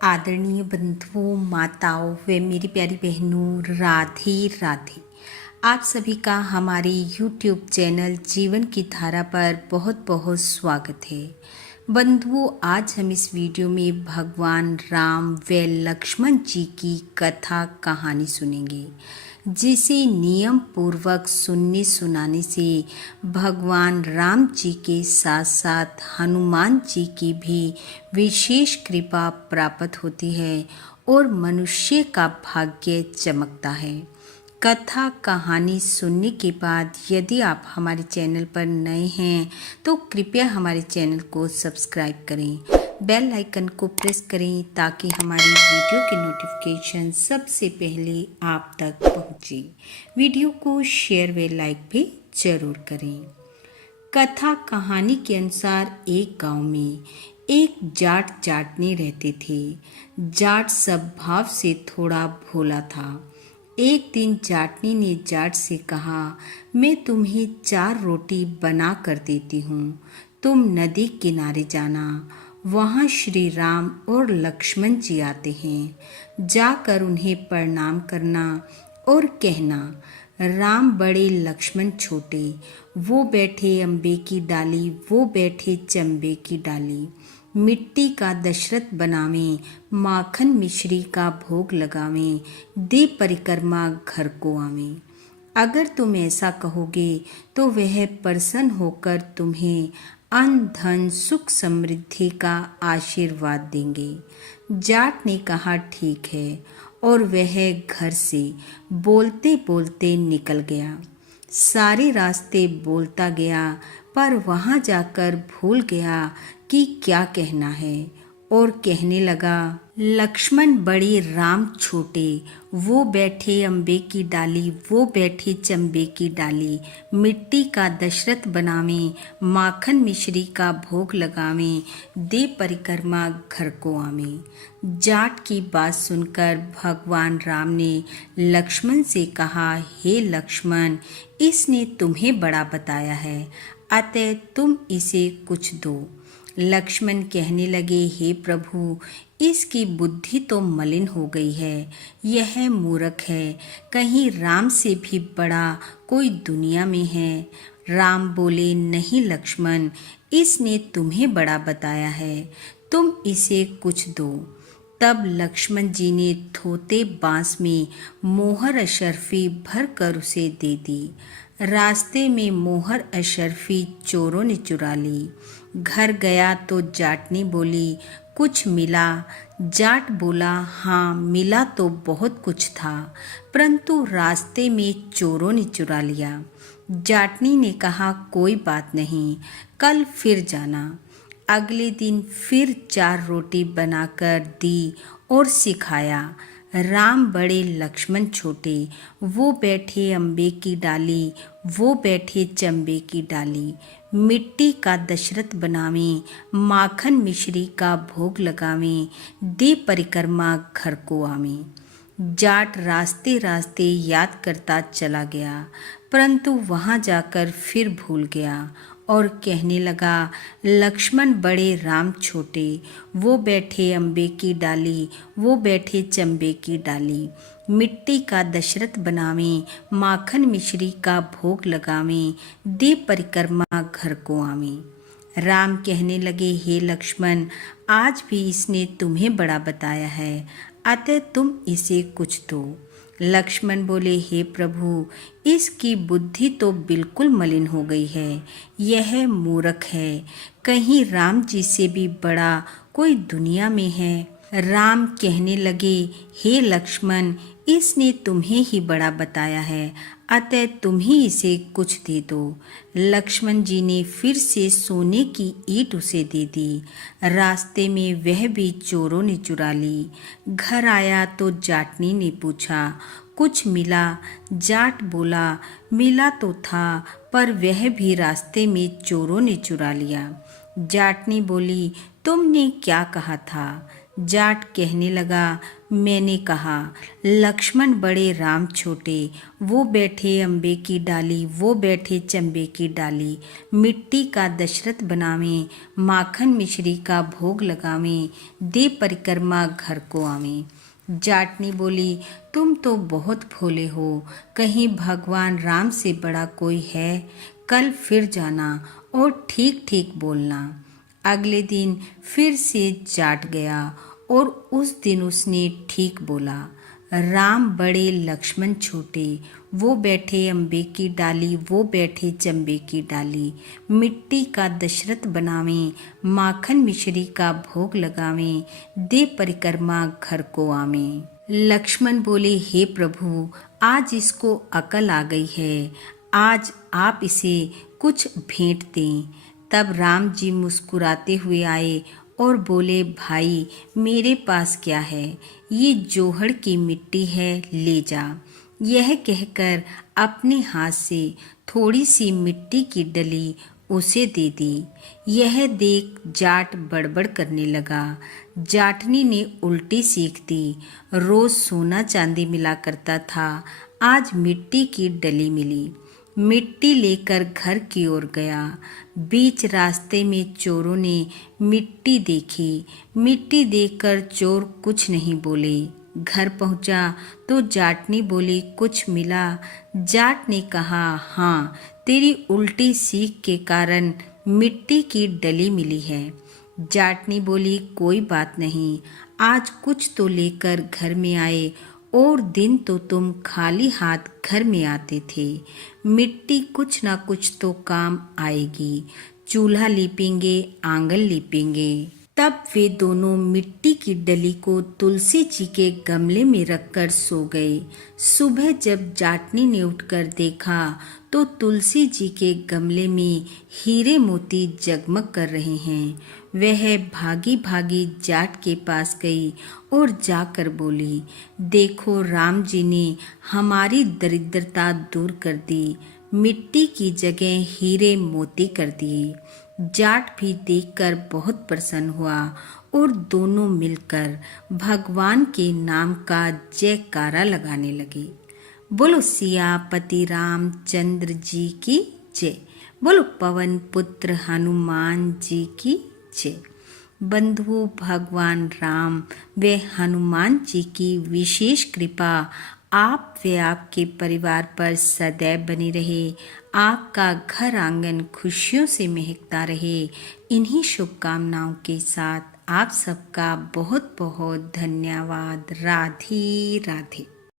आदरणीय बंधुओं, माताओं व मेरी प्यारी बहनों, राधे राधे। आप सभी का हमारे YouTube चैनल जीवन की धारा पर बहुत बहुत स्वागत है। बंधुओं, आज हम इस वीडियो में भगवान राम व लक्ष्मण जी की कथा कहानी सुनेंगे, जिसे नियम पूर्वक सुनने सुनाने से भगवान राम जी के साथ साथ हनुमान जी की भी विशेष कृपा प्राप्त होती है और मनुष्य का भाग्य चमकता है। कथा कहानी सुनने के बाद यदि आप हमारे चैनल पर नए हैं तो कृपया हमारे चैनल को सब्सक्राइब करें, बेल आइकन को प्रेस करें ताकि हमारी वीडियो की नोटिफिकेशन सबसे पहले आप तक पहुंचे। वीडियो को शेयर व लाइक भी जरूर करें। कथा कहानी के अनुसार एक गांव में एक जाट जाटनी रहते थे। जाट स्वभाव से थोड़ा भोला था। एक दिन जाटनी ने जाट से कहा, मैं तुम्हें 4 रोटी बना कर देती हूँ, तुम नदी किनारे जाना, वहाँ श्री राम और लक्ष्मण जी आते हैं, जाकर उन्हें प्रणाम करना और कहना, राम बड़े लक्ष्मण छोटे, वो बैठे अम्बे की डाली, वो बैठे चंबे की डाली, मिट्टी का दशरथ बनावें, माखन मिश्री का भोग लगावें, दे परिक्रमा घर को आवें। अगर तुम ऐसा कहोगे तो वह प्रसन्न होकर तुम्हें अन्न धन सुख समृद्धि का आशीर्वाद देंगे। जाट ने कहा ठीक है, और वह घर से बोलते बोलते निकल गया। सारे रास्ते बोलता गया, पर वहाँ जाकर भूल गया कि क्या कहना है, और कहने लगा, लक्ष्मण बड़े राम छोटे, वो बैठे अम्बे की डाली, वो बैठे चंबे की डाली, मिट्टी का दशरथ बनावें, माखन मिश्री का भोग लगावें, दे परिक्रमा घर को आवें। जाट की बात सुनकर भगवान राम ने लक्ष्मण से कहा, हे लक्ष्मण, इसने तुम्हें बड़ा बताया है, अतः तुम इसे कुछ दो। लक्ष्मण कहने लगे, हे प्रभु, इसकी बुद्धि तो मलिन हो गई है, यह मूर्ख है, कहीं राम से भी बड़ा कोई दुनिया में है। राम बोले, नहीं लक्ष्मण, इसने तुम्हें बड़ा बताया है, तुम इसे कुछ दो। तब लक्ष्मण जी ने धोते बांस में मोहर अशर्फी भर कर उसे दे दी। रास्ते में मोहर अशर्फी चोरों ने चुरा ली। घर गया तो जाटनी बोली, कुछ मिला? जाट बोला, हाँ मिला तो बहुत कुछ था, परंतु रास्ते में चोरों ने चुरा लिया। जाटनी ने कहा, कोई बात नहीं, कल फिर जाना। अगले दिन फिर 4 रोटी बनाकर दी और सिखाया, राम बड़े लक्ष्मण छोटे, वो बैठे अम्बे की डाली, वो बैठे चंबे की डाली, मिट्टी का दशरथ बनावें, माखन मिश्री का भोग लगावें, दे परिक्रमा घर को आवें। जाट रास्ते रास्ते याद करता चला गया, परंतु वहाँ जाकर फिर भूल गया और कहने लगा, लक्ष्मण बड़े राम छोटे, वो बैठे अम्बे की डाली, वो बैठे चंबे की डाली, मिट्टी का दशरथ बनावें, माखन मिश्री का भोग लगावें, दे परिक्रमा घर को आवें। राम कहने लगे, हे लक्ष्मण, आज भी इसने तुम्हें बड़ा बताया है, अतः तुम इसे कुछ दो। लक्ष्मण बोले, हे प्रभु, इसकी बुद्धि तो बिल्कुल मलिन हो गई है, यह मूर्ख है, कहीं राम जी से भी बड़ा कोई दुनिया में है। राम कहने लगे, हे लक्ष्मण, इसने तुम्हें ही बड़ा बताया है, अतः तुम ही इसे कुछ दे दो। लक्ष्मण जी ने फिर से सोने की ईंट उसे दे दी। रास्ते में वह भी चोरों ने चुरा ली। घर आया तो जाटनी ने पूछा, कुछ मिला? जाट बोला, मिला तो था, पर वह भी रास्ते में चोरों ने चुरा लिया। जाटनी बोली, तुमने क्या कहा था? जाट कहने लगा, मैंने कहा लक्ष्मण बड़े राम छोटे, वो बैठे अम्बे की डाली, वो बैठे चंबे की डाली, मिट्टी का दशरथ बनावें, माखन मिश्री का भोग लगावें, दे परिक्रमा घर को आवें। जाटनी बोली, तुम तो बहुत भोले हो, कहीं भगवान राम से बड़ा कोई है? कल फिर जाना और ठीक ठीक बोलना। अगले दिन फिर से जाट गया और उस दिन उसने ठीक बोला। राम बड़े लक्ष्मण छोटे, वो बैठे अम्बे की डाली, वो बैठे चंबे की डाली, मिट्टी का दशरथ बनावें, माखन मिश्री का भोग लगावें, दे परिक्रमा घर को आवें। लक्ष्मण बोले, हे प्रभु, आज इसको अकल आ गई है, आज आप इसे कुछ भेंट दें। तब राम जी मुस्कुराते हुए आए और बोले, भाई मेरे पास क्या है, ये जोहड़ की मिट्टी है, ले जा। यह कहकर अपने हाथ से थोड़ी सी मिट्टी की डली उसे दे दी। यह देख जाट बड़बड़ करने लगा। जाटनी ने उल्टी सीख दी। रोज सोना चांदी मिला करता था, आज मिट्टी की डली मिली। मिट्टी लेकर घर की ओर गया। बीच रास्ते में चोरों ने मिट्टी देखी। मिट्टी देखकर चोर कुछ नहीं बोले। घर पहुंचा तो जाटनी बोली, कुछ मिला? जाट ने कहा, हाँ, तेरी उल्टी सीख के कारण मिट्टी की डली मिली है। जाटनी बोली, कोई बात नहीं, आज कुछ तो लेकर घर में आए, और दिन तो तुम खाली हाथ घर में आते थे। मिट्टी कुछ ना कुछ तो काम आएगी। चूल्हा लीपेंगे, आंगन लीपेंगे। तब वे दोनों मिट्टी की डली को तुलसी जी के गमले में रखकर सो गए। सुबह जब जाटनी ने उठकर देखा तो तुलसी जी के गमले में हीरे मोती जगमग कर रहे हैं। वह भागी भागी जाट के पास गई और जाकर बोली, देखो, राम जी ने हमारी दरिद्रता दूर कर दी, मिट्टी की जगह हीरे मोती कर दिए। जाट भी देखकर बहुत प्रसन्न हुआ और दोनों मिलकर भगवान के नाम का जयकारा लगाने लगे। बोलो सियापति रामचंद्र जी की जय। बोलो पवन पुत्र हनुमान जी की जय। बंधु, भगवान राम व हनुमान जी की विशेष कृपा आप व आपके परिवार पर सदैव बनी रहे। आपका घर आंगन खुशियों से महकता रहे। इन्हीं शुभकामनाओं के साथ आप सबका बहुत बहुत धन्यवाद। राधे राधे।